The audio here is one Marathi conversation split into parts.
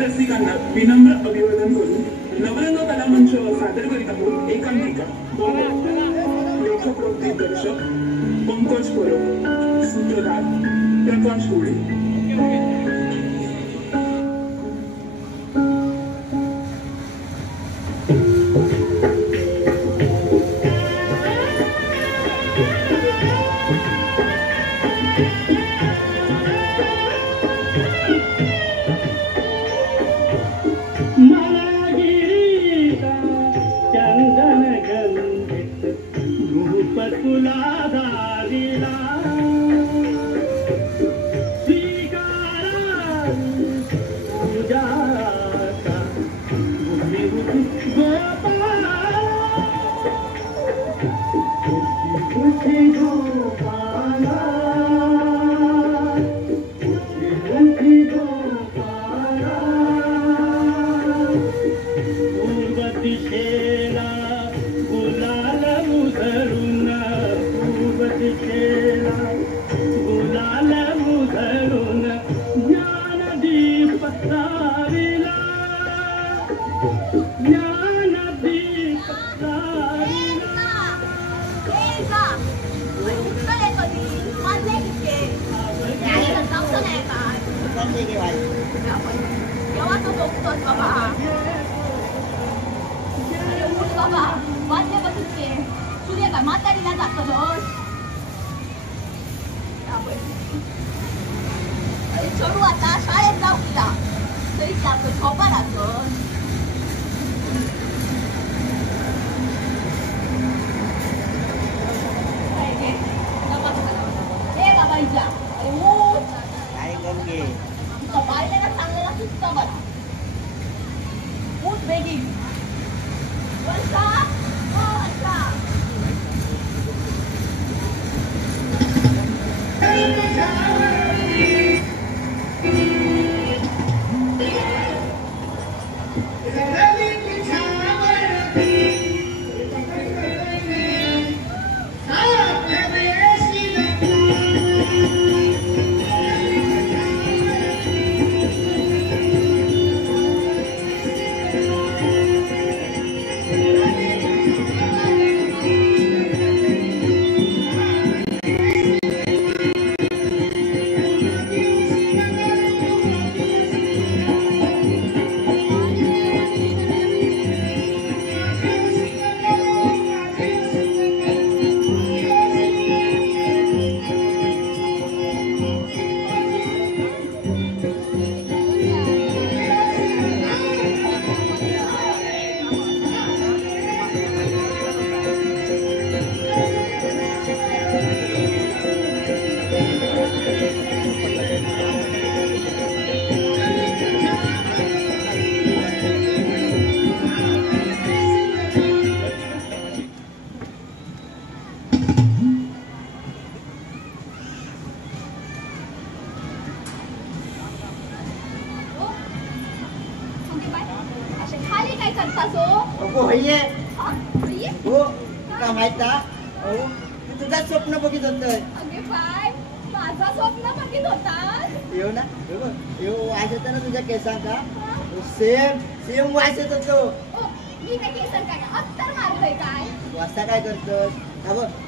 रसिकांना विनम्र अभिवादन करून नवरंग कला मंच सादर करीत आहोत एकांकिका लेखक व दिग्दर्शक पंकज परब, सूत्रधार प्रकाश होळे.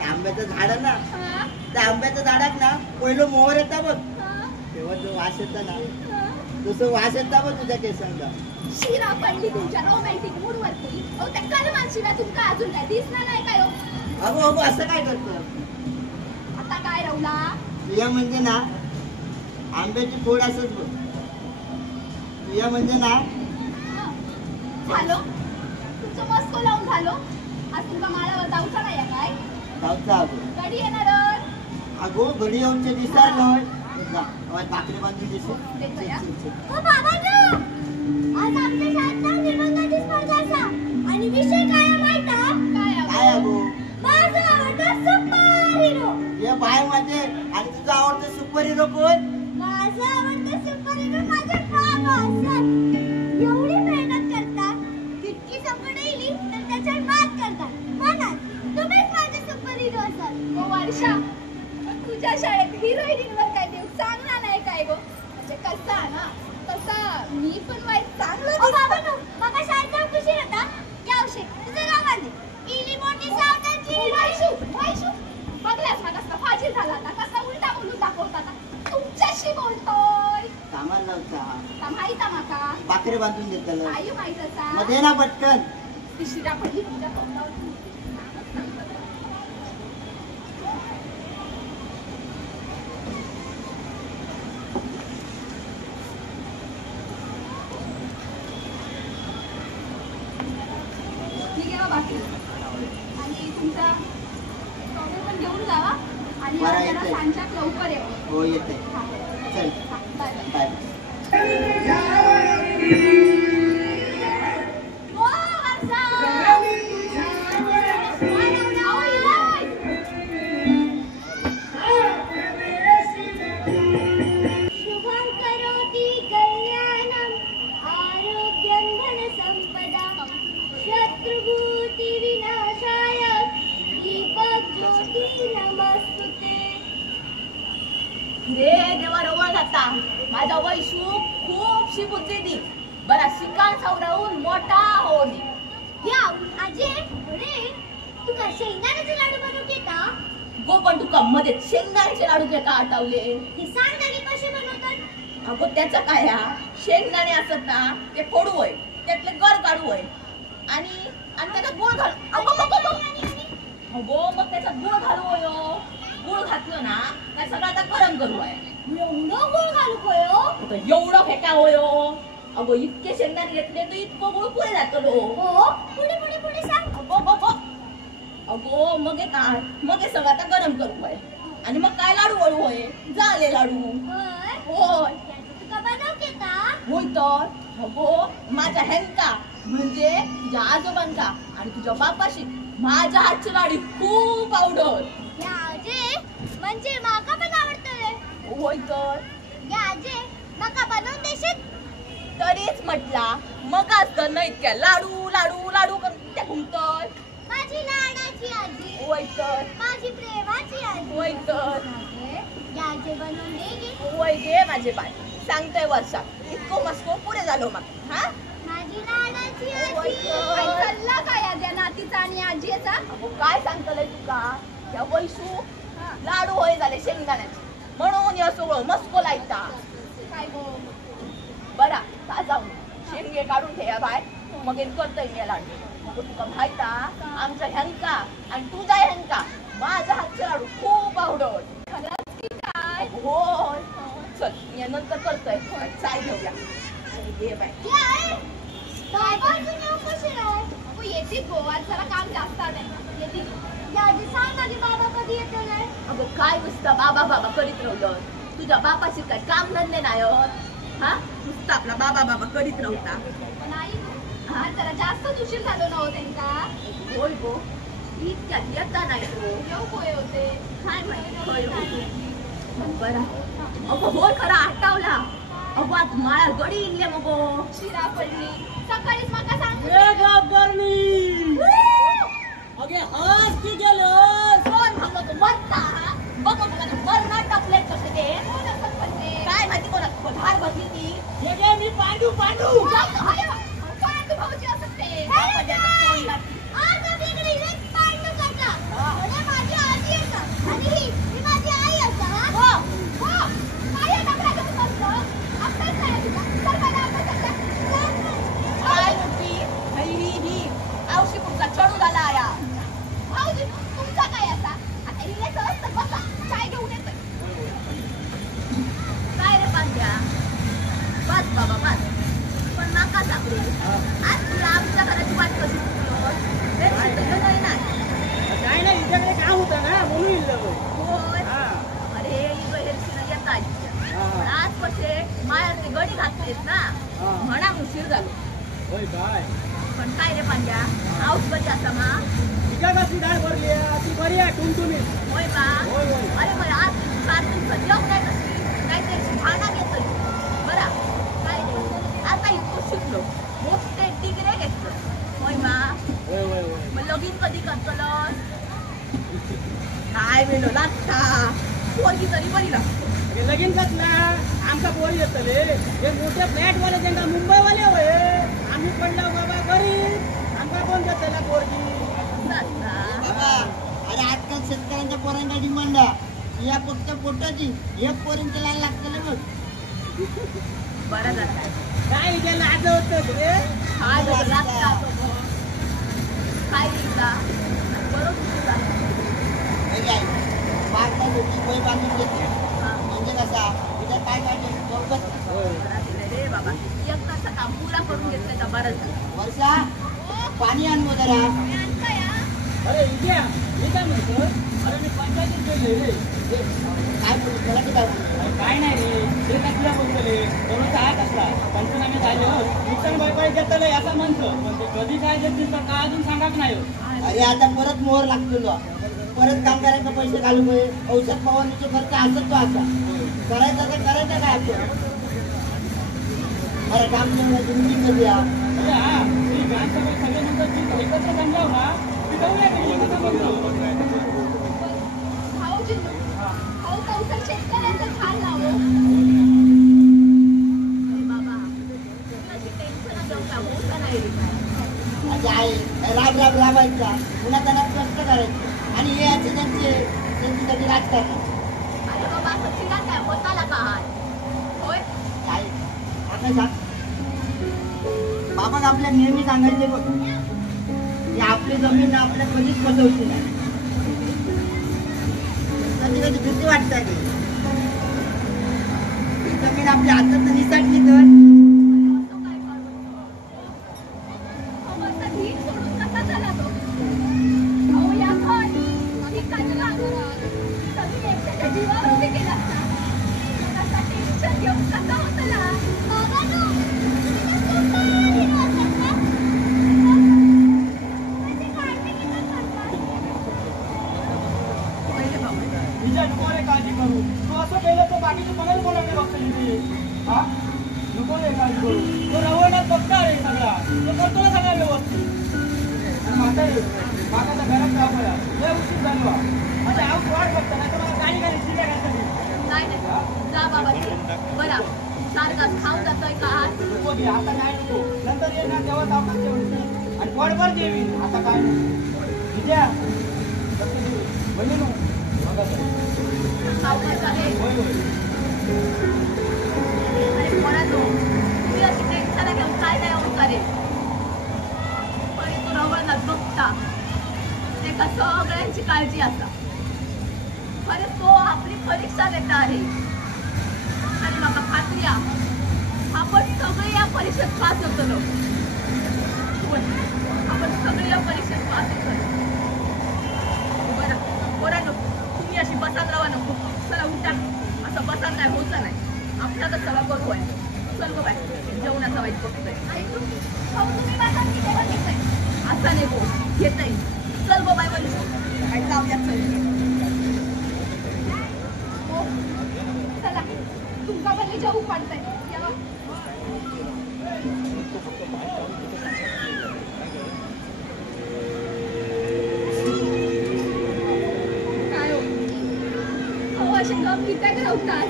आंब्याचं झाड ना, त्या आंब्याच्या झाडात ना पहिलं मोहर येता बघ, तेव्हा जो वास येता ना तसं वास येता बघ तुझ्या केसांचा. शिरा पडली तुमच्या रोमॅन्टिक मूड वरती. अहो त्या कलमांशीला तुमका अजून काय दिसणार नाही काय? अगो अगो असं काय करतो आता? काय रवला तुया म्हणजे ना आंब्याची फोड असच बघ. तुया म्हणजे ना झालो तुमचं मस्को लावून झालो. आज तुमका माळावर जाऊचा नाही काय? जाऊचा अगो गडी येणार. अगो गडी येऊनचे दिसणार नाही. बाकरी बांधून दिसू. आज आमच्या शाळेत निबंधाची स्पर्धा असा आणि विषय काय माहिती काय अगो? माझा आवडता सुपर हिरो. हे बाय माझे. आणि तुझा आवडता सुपर हिरो कोण? माझा आवडता सुपर हिरो माझा बाबा. एवढी मेहनत करतात, किती संकट येईल तर त्याच्यावर मात करतात. म्हणाल तुम्हीच माझे सुपर हिरो असाल. हो वर्षा, तुझ्या शाळेत हिरोईनवर काय देऊ चांगला नाही काय गो? म्हणजे कसा ना तसा मी पण झाला ना कसा उलटा बोलून दाखवता ना तुमच्याशी बोलतोय कामाला लावता माहिता माका बाकरे बांधून देतलं आई माहित असा मध्ये ना पटकन ती शिरा पडली तुझ्या तोंडावर ठीक आहे बाकी आणि तुमचा प्रॉब्लेम पण घेऊन जावा आणि बरं, जरा येते. सांच्यात लवकर येऊ हो येते हा. चल हा, बाय बाय. बाय ओ, वर्षा! अहो, इलाय! शुभं करोति कल्याणम् आरोग्यं धनसम्पदा शत्रुभूतिविनाशाय दीपज्योती नमस्तुते रे देवा रवळ जाता माझा वैशू खूपशी बुद्धी दी बरा शिकाण सवरावून मोठा होली या आजे अरे तू का शेंगदाण्याचे लाडू बनवते का गो पण तुका मध्ये शेंगदाण्याचे लाडू का आठवले हे सांग ना की कसे बनवतात अगो त्याचा काय हा शेंगदाणे असत ना ते फोडू होय त्यातले गर काढू होय आणि त्याच्यात गुळ घाल अगो मग त्याच्यात गुळ घालू होय गुळ घातलं ना काय सगळं आता गरम करू आहे एवढं गोळ घालू कोयो आता एवढं फेका होय अगो इतके शेंगदाणे घेतले तर इतकं गुळ पुढे जातलो हो पुढे पुढे पुढे सांग अगो मग हे काय मग हे सगळं आता गरम करू होय आणि मग काय लाडू वळू होय झाले लाडू होय होय तू का बनवते का होय तर अगो माझ्या ह्यांका म्हणजे तुझ्या आजोबांका आणि तुझ्या बापाशी माझ्या हातची लाडू खूप आवडत या आजे म्हणजे माका पण आवडतं रे होय तर या आजे माका बनवून देशील तरीच म्हटला मग असतं ना इतक्या लाडू लाडू लाडू करून त्या घुमतोय माझी लाडाची आजी होय तर माझी प्रेमाची आजी होय तर या आजी बनवून दे की होय गे माझे बाय सांगतोय वर्षा इतकं मस्को पुढे झालो मग हा माझी लाडाची होय आजी गं. काय चालला काय या नातीचा आणि आजीचा अगो काय सांगतलंय तुका त्या वैशू लाडू होय झाले शेंगदाण्याचे म्हणून या सगळं मस्को लायता काय गो बरा का जाऊन शेंगे काढून ठेया बाय मग हे करतोय मी लाडू मग तुका माहिता आमच्या ह्यांका आणि तुझ्या ह्यांका माझा हातचे लाडू खूप आवडत खरंच की काय होय चल मी या नंतर करतोय चाय घेऊया घे बाय बाबाची नाव कशी आहे अगो येते गोवात जरा काम जास्त आहे येते या आजी सांग ना की बाबा कधी येतो नाही अगं काय नुसतं बाबा बाबा करीत राहलं तुझ्या बापाशी काय काम धंदे नाही होत हा नुसतं आपला बाबा बाबा करीत राहता पण आई हा जरा जास्तच उशीर झालो ना हो त्यांका होय गो इतक्यात येता नाही तो येऊ पोहे होते काय माहिती खय बरा अगं होय खरा आठवला अगो आज माळा गडी इल्ले मग शिरा पडली सकाळीच माका सांग अगे हस की गेलो कोण म्हणलं तू म्हणता बघ तुला बर्ना टपले कसे ते कोण असं पडले काय माहिती कोणा धार बघली ती मी पांडू पांडू कोणाचं भाऊजी असत ते तोंड लागली. आज वेगळी एक पांडू करता अरे माझी आजी येतात आणि ही माझी आई असतात हो. हो काय डबरा घेऊन बसलो अभ्यास नाही तुझा तर मला अभ्यास करता काय होती ही औशी पुढचा चढू झाला या भाऊजी तुमचा काय असा आता हिला सहज तर बसा चाय घेऊन येतोय काय रे पांड्या बस बाबा बस पण नाका सापडे आज तुला आमच्या घराची वाट कशी काय नाही हिच्याकडे काम होतं ना म्हणून इल्लं होय अरे ही गैरशीनं येतात पण आज कसे मायाचे गडी घातलेस ना म्हणा उशीर झालो होय काय पण काय रे पांड्या आऊस कधी असा मा तिच्या कशी डाळ भरली ती बरी आहे टुमटुमी होय बा होय, होय. अरे बरं आज कार्टूनचं जेवण नाही कशी काहीतरी भाडा घेतोय बरा काय रे आता इतकं शिकलो मोठे डिग्रे घेतलं होय बा होय होय होय मग लगीन कधी करतलं काय वेळ लागता पोरगी तरी बरी लागतो हे लगीन कसला आमचा पोरी येतले हे मोठे फ्लॅट वाले त्यांना मुंबईवाले होय आम्ही पडलो बाबा गरीब आमका कोण देतला पोरगी असं असता. बाबा अरे आजकाल शेतकऱ्यांच्या पोरांना डिमांड आहे या फक्त फोटोची एक पोरींची लाईन लागते बघ. बरं झालं काय विजय लाज होत रे. काय लागला काय लिहिला बरोबर मागला लोकी वय बांधून घेतली म्हणजे कसा तिला काय पाहिजे बरोबर रे बाबा एक तास काम पुरा करून घेतलं तर बरं झालं. वर्षा पाणी आणू जरा. अरे विजया मी काय म्हणतो अरे मी पंचायतीत गेले काय बोलू मला की काय बोलू. काय नाही रे ते काय तुला बोलतले कोणाचा हात असला पंचनामे झाल्यावर नुकसान भरपाई देतले असं म्हणतो पण ते कधी काय देतील तर का अजून सांगाच नाही. अरे आता परत मोहर लागतो तुला परत कामगारांना पैसे घालू पाहिजे औषध फवारणीचे खर्च असत तो आता करायचं तर करायचं काय आपण. अरे काम तुम्ही कधी या अरे हा मी ग्रामसभा सगळे म्हणतात की एकत्र जमल्यावर ना ती जाऊया की कसं म्हणतो शेतकऱ्यांचं छान लावो. बाबा टेन्शन घेऊन का होत नाही रे काय माझी आई राब राबायचा पुन्हा त्यांना कष्ट करायचे आणि हे याचे त्यांच्यासाठी राजकारण. अरे बाबा असं चिरा काय होताला का हाय होय आई आता सांग बाबा आपल्या नेहमी सांगायचे बघ की आपली जमीन आपल्या कधीच फसवची नाही. कधी कधी भीती वाटते की ही जमीन आपल्या हातात निसटली तर विजय नको रे काळजी करू तू असं केलं तर बाकीचे कोणाला कोणाकडे बघतील हा नको रे काळजी करू तो रवणात बघता रे सगळा तो करतो ना सगळ्या व्यवस्थित. आणि म्हातारे मागाचा घरात राहा लय उशीर झालो आता आऊट वाट बघता नाही तर मला गाडी गाडी शिव्या घालतात. नाही जा बाबा बरा सारखा खाऊन जातोय का आज नको घे आता काय नको नंतर ये ना तेव्हा तापत जेवण आणि पोटभर जेवीन आता काय विजया म्हणजे नो सावकाश आहे होय होय अरे कोणाचो तुम्ही अशी टेन्शन घेऊन काय नाही होत रे पण तो रवळला बघता ते का सगळ्यांची काळजी असा खरे तो आपली परीक्षा देता आहे आणि मला खात्री आपण सगळे या परीक्षेत पास होतो आपण सगळे या परीक्षेत पास होतो. बरं बरं तुम्ही अशी बसात राहा नको चला उठा असं बसात काय होत नाही आपल्याला सगळा करू आहे. चल गो बाय जेवणाचा वाईट बघतोय तुम्ही माझा मी तेव्हा घेतोय. असा नाही गो घेतय चल गो बाय बोल काय जाऊया चल हो चला तुमका पण जेवू पडतंय. काय हो अहो असे गप किती घावतात.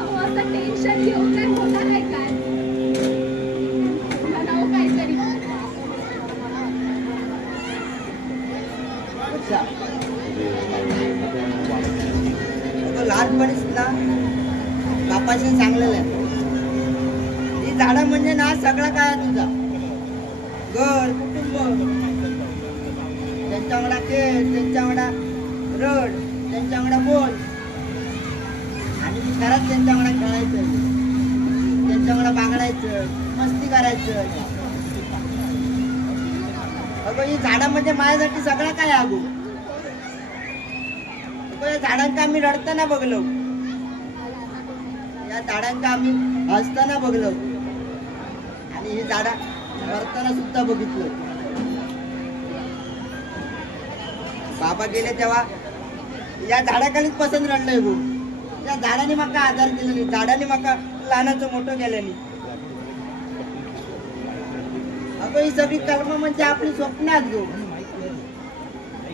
अहो असं टेन्शन घेऊन काय होणार आहे काय म्हणावं काहीतरी. लहानपणीच ना बापाशी सांगलेलं आहे ही झाडं म्हणजे ना सगळा काय तुझा घर कुटुंब त्यांच्याकडा खेळ त्यांच्याकडा रड त्यांच्याकडा बोल आणि मी खरंच त्यांच्याकडा खेळायचं त्यांच्याकडा बागडायचं मस्ती करायचं. अगं ही झाडं म्हणजे माझ्यासाठी सगळं काय अगो. या झाडांका आम्ही रडताना बघलो या झाडांका आम्ही हसताना बघलो आणि ही झाडा मरताना सुद्धा बघितलं. बाबा गेले तेव्हा या झाडाखालीच पसंत रडलंय गो. या झाडाने माका आधार दिलेली झाडाने माका लहानाचं मोठं केल्याने. अगं ही सगळी कल्पना म्हणजे आपली स्वप्न आहेत गो.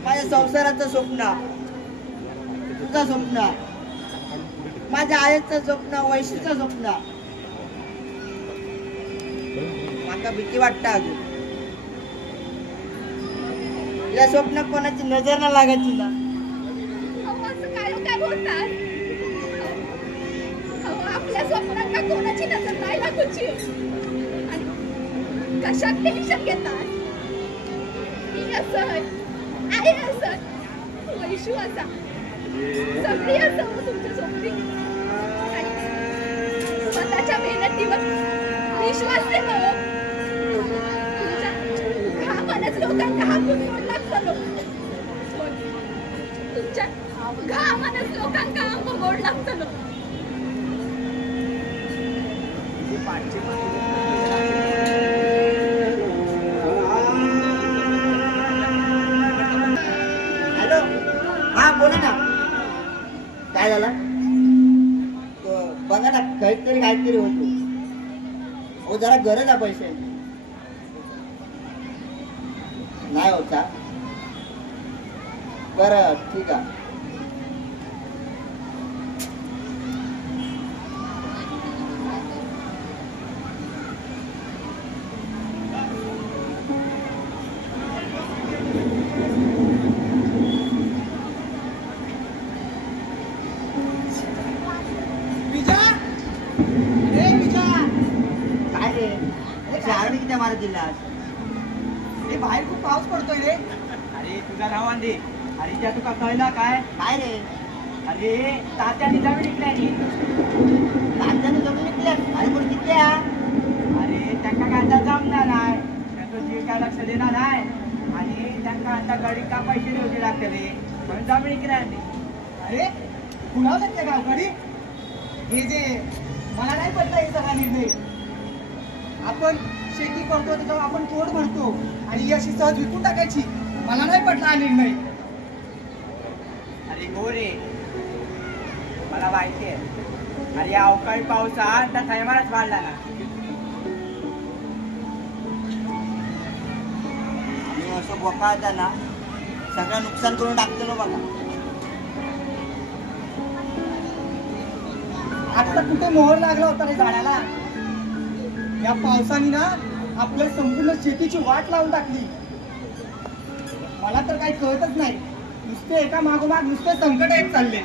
माझ्या संसाराचं स्वप्न तुझं स्वप्न माझ्या आईचं स्वप्न वैशीचं स्वप्न. माका भीती वाटतं अजून या स्वप्नात कोणाची नजर न लागायची ना. अहो असं काय स्वप्नांना कोणाची नजर नाही लागूची आणि कशात टेन्शन घेतात. मी असं आई असं वैशू असा सगळी असं तुमच्या सोबती आणि स्वतःच्या मेहनतीवर विश्वास ठेवा. तुमच्या घामानच लोकांना हाकून लागतो. तुमच्या घामानच लोकांना आंब गोड लागतो. हॅलो, हा बोला ना. काय झालं? बघा ना, काहीतरी होतो. हो, जरा गरज आहे पैसे. नाही होता. बरं ठीक आहे. काय रे? शाळेने किती मारत दिलास? बाहेर खूप पाऊस पडतोय रे. अरे तुझा राव दे. अरे त्या तुका कळला काय? काय रे? अरे तात्याने जमीन विकल्यानी. तात्याने जमीन विकल्या? अरे पण किती आहे? अरे त्यांना काय आता जमणार नाही. त्यांचं जीव काय लक्ष देणार नाही आणि त्यांना आता गडी का पैसे द्यायचे लागते रे म्हणून जमीन विकल्यानी. अरे कुणाला त्या गावकडी हे जे मला नाही पडला हे सगळा निर्णय. आपण शेती करतो त्याच्यावर आपण पोट भरतो आणि ही अशी सहज विकून टाकायची. मला नाही पडला हा निर्णय. अरे हो रे, मला माहिती आहे. अरे अवकाळी पावसात त्या थैमानच वाढला ना. आणि असं बोकाळता ना सगळं नुकसान करून टाकतो ना बघा. आता कुठे मोहर लागला होता रे झाडाला. या पावसाने ना आपल्या संपूर्ण शेतीची वाट लावून टाकली. मला तर काही कळतच नाही. नुसते एका मागोमाग नुसते संकट येत चालले.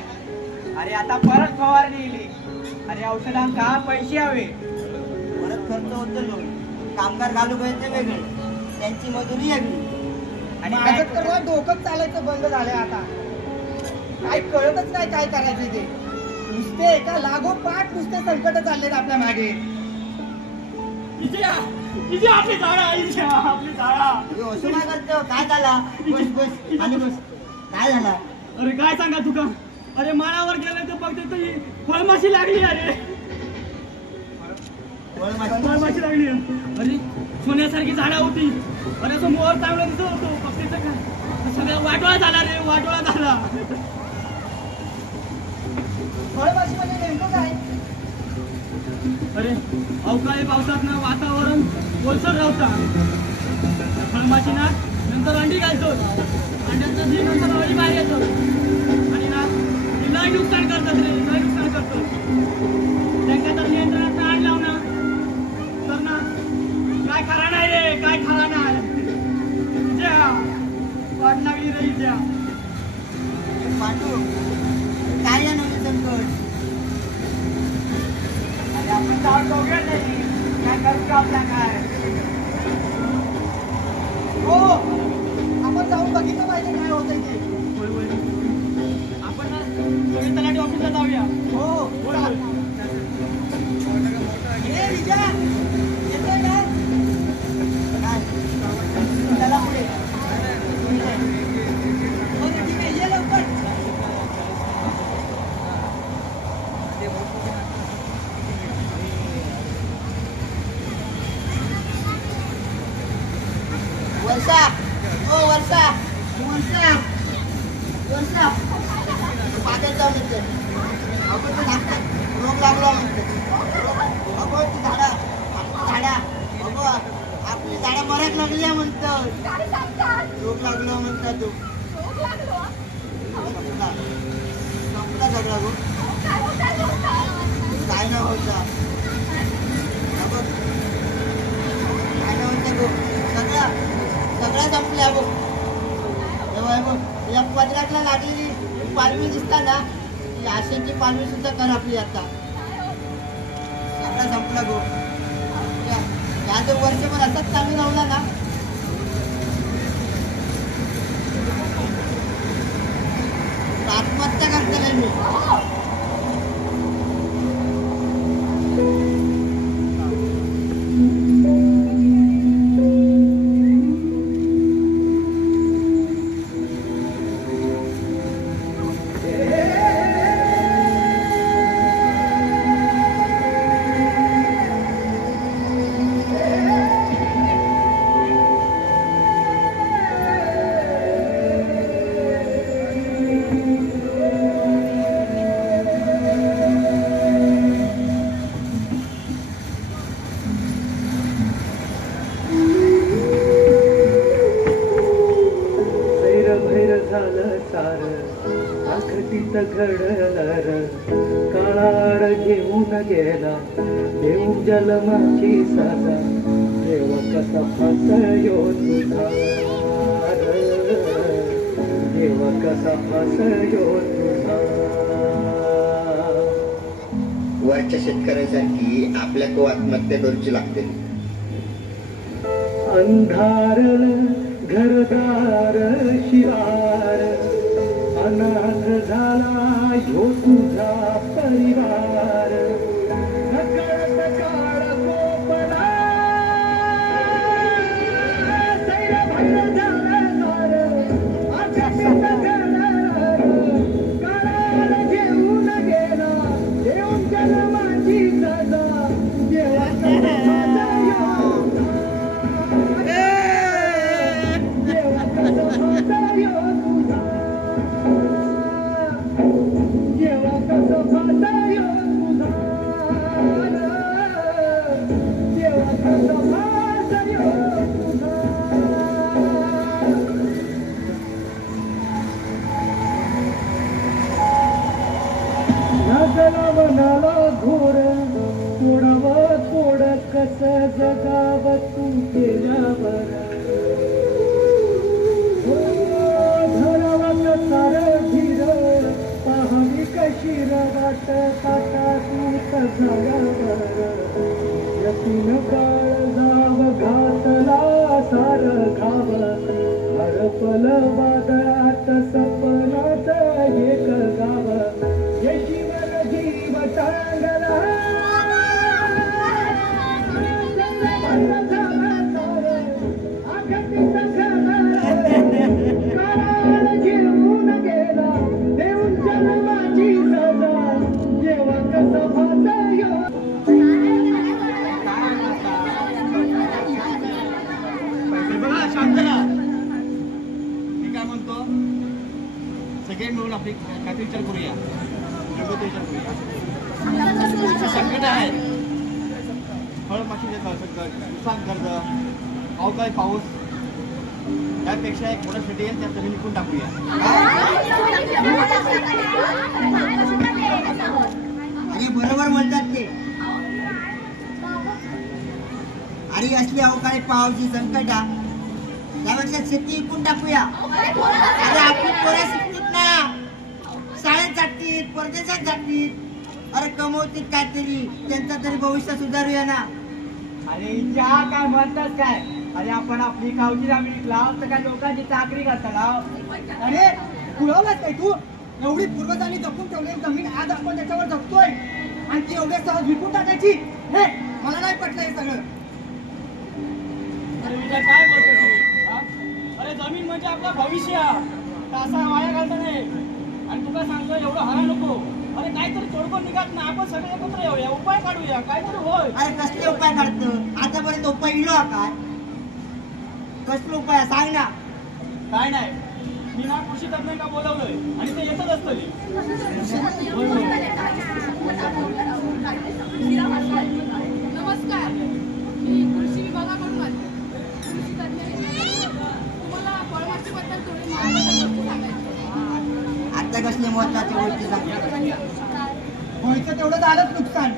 अरे आता परत फवारणी येईल. अरे औषधांका पैसे हवे. परत खर्च होतो. कामगार घालू पाहिजे वेगळे, त्यांची मजुरी वेगळी. आणि माझं तर डोकंच चालायचं बंद झालंय आता. काही कळतच नाही काय करायचं ते. नुसते एका लागोपाठ नुसते संकट चाललेत आपल्या मागे. आपली झाडा आपली झाडा. असं काय करतो? काय झाला? बस बस आणि बस. काय झाला? अरे काय सांगा तुका. अरे माळावर गेलं तर बघते तर ही फळमाशी लागली. अरे फळमाशी लागली. अरे सोन्यासारखी झाडा होती. अरे तो मोर चांगला दिसत होतो. बघते तर काय सगळा वाटोळा झाला रे, वाटोळा झाला. फळमाशी म्हणजे नेमकं काय? अरे अवकाळी पावसात ना वातावरण ओलसर राहतं. फळमाशी ना नंतर अंडी घालतो. अंड्याचं बी नंतर अळी बाहेर येतो आणि ना लय नुकसान करतात रे, लय नुकसान करतो. त्यांच्या तर नियंत्रणात आण लाव ना तर ना काय खरा नाही रे, काय खरा नाही. ज्या वाट लागली रे ज्या. पांडू काय आहे नवीन संकट? अरे आपण जाऊन बघूया नाही काय करू का आपल्या काय. हो आपण जाऊन बघितलं पाहिजे काय होतंय ते. आपण ना तलाठी ऑफिसला जाऊया. हो बोला. हे विजय येतोय ना? चला पुढे. हो ठीक आहे, ये लवकर. वर्षा, ओ वर्षा, वर्षा, वर्षा. पाण्यात जाऊन येते. आपण ते लागतात रोग लागला म्हणते. अगो ती झाडा, आपली झाडा, अगो आपली झाडा मरायला लागली आहे म्हणतात. काय सांगतात? रोग लागलो म्हणतात. तो रोग लागलो. संपला संपला सगळा गो. काय होतं? काय नाही होता. अगो काय नाही होता गो. सगळ्या संपल्या बघ. तेव्हा बघ या पदरातला लागलेली पालवी दिसता ना, ती आशेची पालवी सुद्धा कर आपली आता. आता संपला गो. या जो वर्षभर असंच चालू राहिला ना आत्महत्या करता मी. घडलर काळार घेऊन गेला देऊ जलमाची सजा देव कसा फसयो तुझा देव कसा फसयो तुझा. वरच्या शेतकऱ्यांसाठी आपल्या को आत्महत्या करूची लागते. अंधारल घरदार शिवार अनाथ झाला ह्यो तुझा परिवार. नकळत काळ कोपला सैरभर झाला आकाशात गळणार काळाला घेऊन गेला देऊन जन्माची सजा देवा मनाला घोर तोडाव तोड कस जगाव तू केल्यावर धरावत सार धीर पाहावी कशी वाट पाटा तू झाल्यावर यतीन काळ जाव घातला सार घाव हरपल वादळात सपनात एक गाव यशीवर जीव टांगला घेऊन गेला देऊन जन्माची सजा जेव्हा कसा फासयो. बघा शांतरा मी काय म्हणतो सगळे मिळून आपली काहीतरी विचार करूया विचार करूया. संकट आहे फळमाशीचे संकट नुकसान कर्ज अवकाळी पाऊस त्यापेक्षा एक मोठा शेती आहे त्या जमीन विकून टाकूया. अरे बरोबर म्हणतात ते. अरे असली अवकाळी पावसाची संकट त्यापेक्षा शेती विकून टाकूया. अरे आपली पोरं शिकतील ना शाळेत जातील परदेशात जातील अरे कमवतील काहीतरी त्यांचं तरी भविष्य सुधारूया ना. अरे ज्या काय म्हणतात काय अरे आपण आपली गावची जमीन लाव तर काय लोकांची चाकरी करता. अरे पुरवलाच काय तू एवढी पूर्वजांनी जपून ठेवलेली जमीन आज आपण त्याच्यावर जगतोय आणि ती एवढ्या सहज विकून टाकायची हे मला नाही पटलं हे सगळं. अरे विचार काय करतो तू? अरे जमीन म्हणजे आपलं भविष्य असा वाया घालता नाही आणि तुला सांगतो एवढं हरा नको. अरे काहीतरी तोडकं निघत ना आपण सगळे एकत्र येऊया उपाय काढूया काहीतरी होय. अरे कसले उपाय काढतो आतापर्यंत उपाय इलो काय कसले उपाय सांग ना. काय नाही मी ना कृषी तज्ञांना बोलवलंय आणि ते येतच असतं. नमस्कार मी कृषी विभागाकडून आले. कृषी तज्ञ तुम्हाला फळमाशीबद्दल थोडी महत्त्वाची सांगायची. आता कसले महत्वाच्या गोष्टी सांगतो. व्हायचं तेवढं झालंच नुकसान.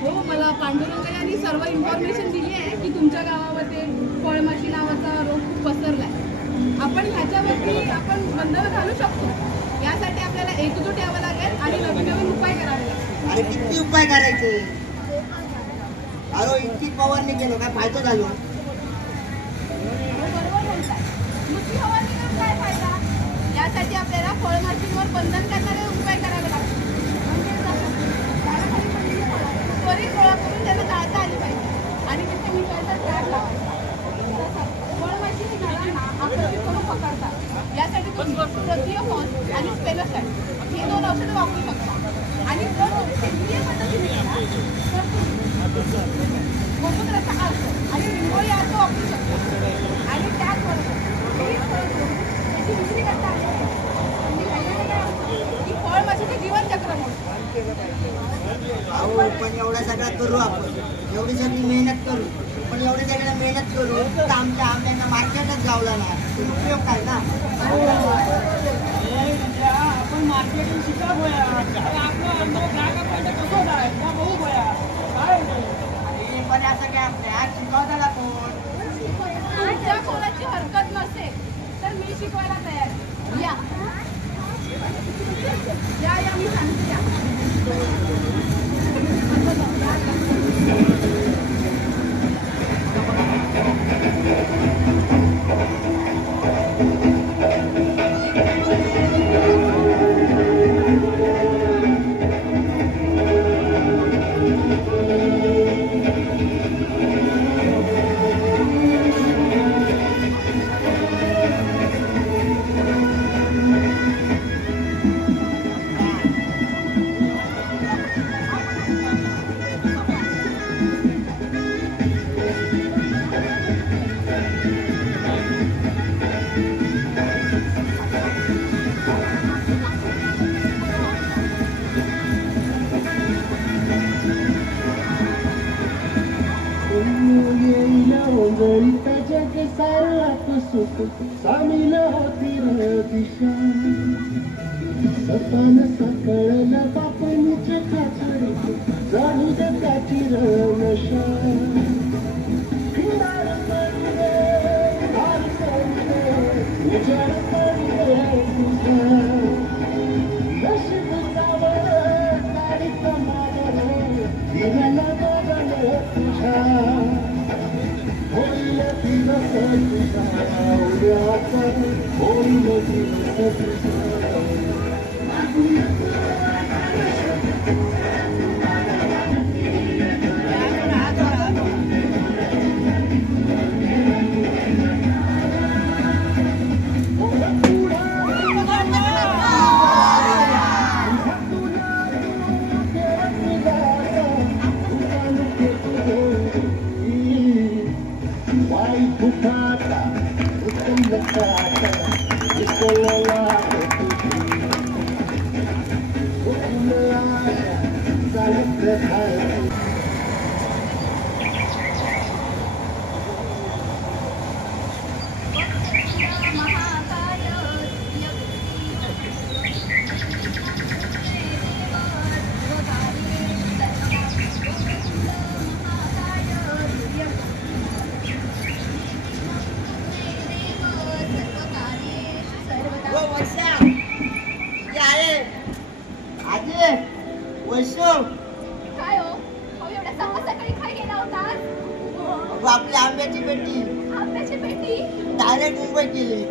हो मला पांडुरंग यांनी सर्व इन्फॉर्मेशन दिली आहे की तुमच्या गावामध्ये फळमाशी नावाचा रोग खूप पसरलाय. आपण ह्याच्यावरती आपण बंधन घालू शकतो. यासाठी आपल्याला एकजूट यावं लागेल आणि नवीन नवीन उपाय करावे लागतील. अरे किती उपाय करायचे? अरे इतकी फवारणी केलो काय फायदा झालो? बरोबर बोलताय. नुसती फवारणी करून काय फायदा? यासाठी आपल्याला फळमाशींवर बंधन करणारे उपाय करावे लागतात. त्वरित गोळा करून त्याला जाळता आली पाहिजे आणि तिथे मिठाचा ट्रॅप लावायचा. फळमाशी झाडांना आकर्षित करून पकडतात. यासाठी प्रथिओफॉस आणि स्पेलोसाइड ही 2 औषधं वापरू शकता. आणि जर सेंद्रिय पद्धतीने केला तर गोमूत्राचा अर्क आणि निंबोळी अर्क वापरू शकता. आणि त्याचबरोबर त्याची विक्री करता आली की फळमाशीचे जीवनचक्र मोडतं. अहो पण एवढ्या सगळ्या करू आपण, एवढी सगळी मेहनत करू, पण एवढी सगळ्या मेहनत करू तर आमच्या आंब्यांना मार्केटच गावला ना, उपयोग काय ना? आपण मार्केटिंग शिका बोया, आपलं आंबा ग्राहकापर्यंत कसं जायचं बघू बोया काय अरे पण असं काय आपल्या शिकवताना कोण? तुमच्या कोणाची हरकत नसेल तर मी शिकवायला तयार आहे. या मी सांगते या. सामील होती दिशा सपान सकळला बापणीचे काचरी जाणू त्याची नशा किनार पडले हार पडले उजाड पडले तुझा नशीब जावं गाडी कमावलं दिव्याला बघलं तुझ्या होईल दिवस तुझा उद्याचा होईल दिवस तुझा काय हो? एवढ्या सकाळी काय गेला होता? आपल्या आंब्याची पेटी आंब्याची पेटी डायरेक्ट मुंबई केली.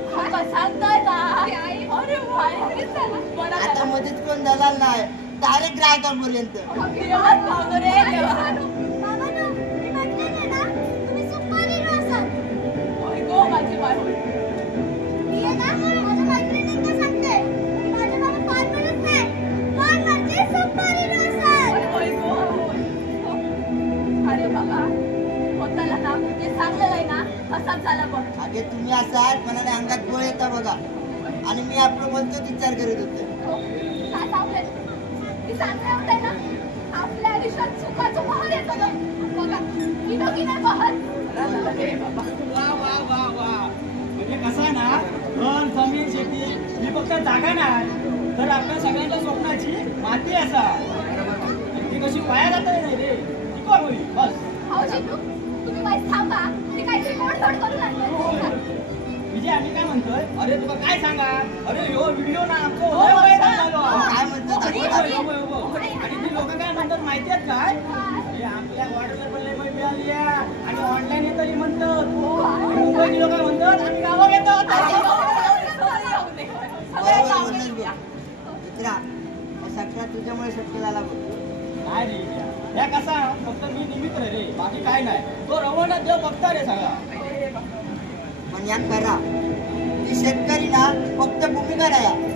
सांगताय का? अरे आता मध्येच कोण दलाल नाही, डायरेक्ट ग्राहकांपर्यंत. माझी बायको अरे बाबा होताला ना ते सांगलेलं आहे ना तसाच झाला बघ. अगे तुम्ही असाच मनाने अंगात गोळ येता बघा, आणि मी आपलं म्हणतो विचार करीत होते. काय सांगले मी सांगले होते ना आपल्या आयुष्यात सुखाचं बहर येतं ना बघा की नाही बहर. वा वा वा वा, म्हणजे कसं ना धन जमीन शेती ही फक्त जागा नाही तर आपल्या सगळ्यांच्या स्वप्नाची माती असा ती कशी वाया जाता नाही रे. शिकवा होईल बस. हो जितू तुम्ही वाईट थांबा, ती काहीतरी गोडधोड करू लागले. विजय आम्ही काय म्हणतोय, अरे तुला काय सांगा, अरे ह्यो व्हिडिओ ना आमचं काय म्हणतात आणि ती लोक काय म्हणतात माहिती आहेत काय आपल्या वॉर्डर पण लय मिळाली आणि ऑनलाईन येतली म्हणतात मुंबईची लोक म्हणतात आम्ही गावात येतो मित्रा सगळं तुझ्यामुळे शक्य झाला बघ काय रे या कसा फक्त मी निमित्त रे बाकी काय नाही तो रवणात देव बघता रे सगळा पण या करा की शेतकरी ना फक्त भूमिका नाही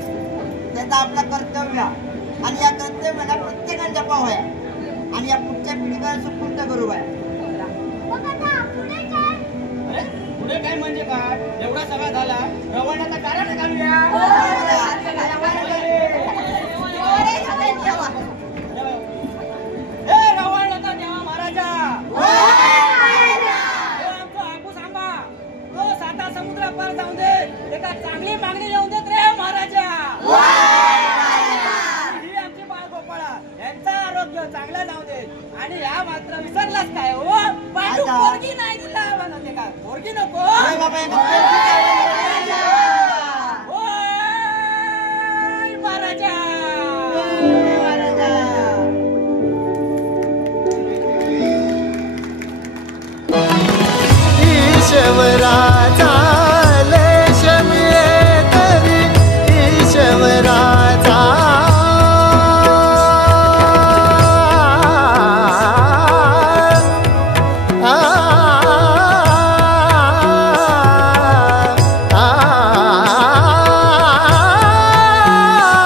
त्याचा आपला कर्तव्य आणि या कर्तव्याला प्रत्येकाने जपावं आहे आणि या पुढच्या पिढीला सुपूर्द करू आहे अरे पुढे काय म्हणजे काय एवढा सगळा झाला रवणाचा कारण घालूया रवण होता तेव्हा महाराजा आमचा हापूस आंबा तो 7 समुद्र पार जाऊन दे एका चांगली मागणी येऊन देत रे महाराजा ही आमची बाळगोपाळा यांचा आरोग्य चांगला जाऊ दे आणि या मात्र विसरलाच काय हो पांडू पोरगी नाही दिला म्हणते का पोरगी नको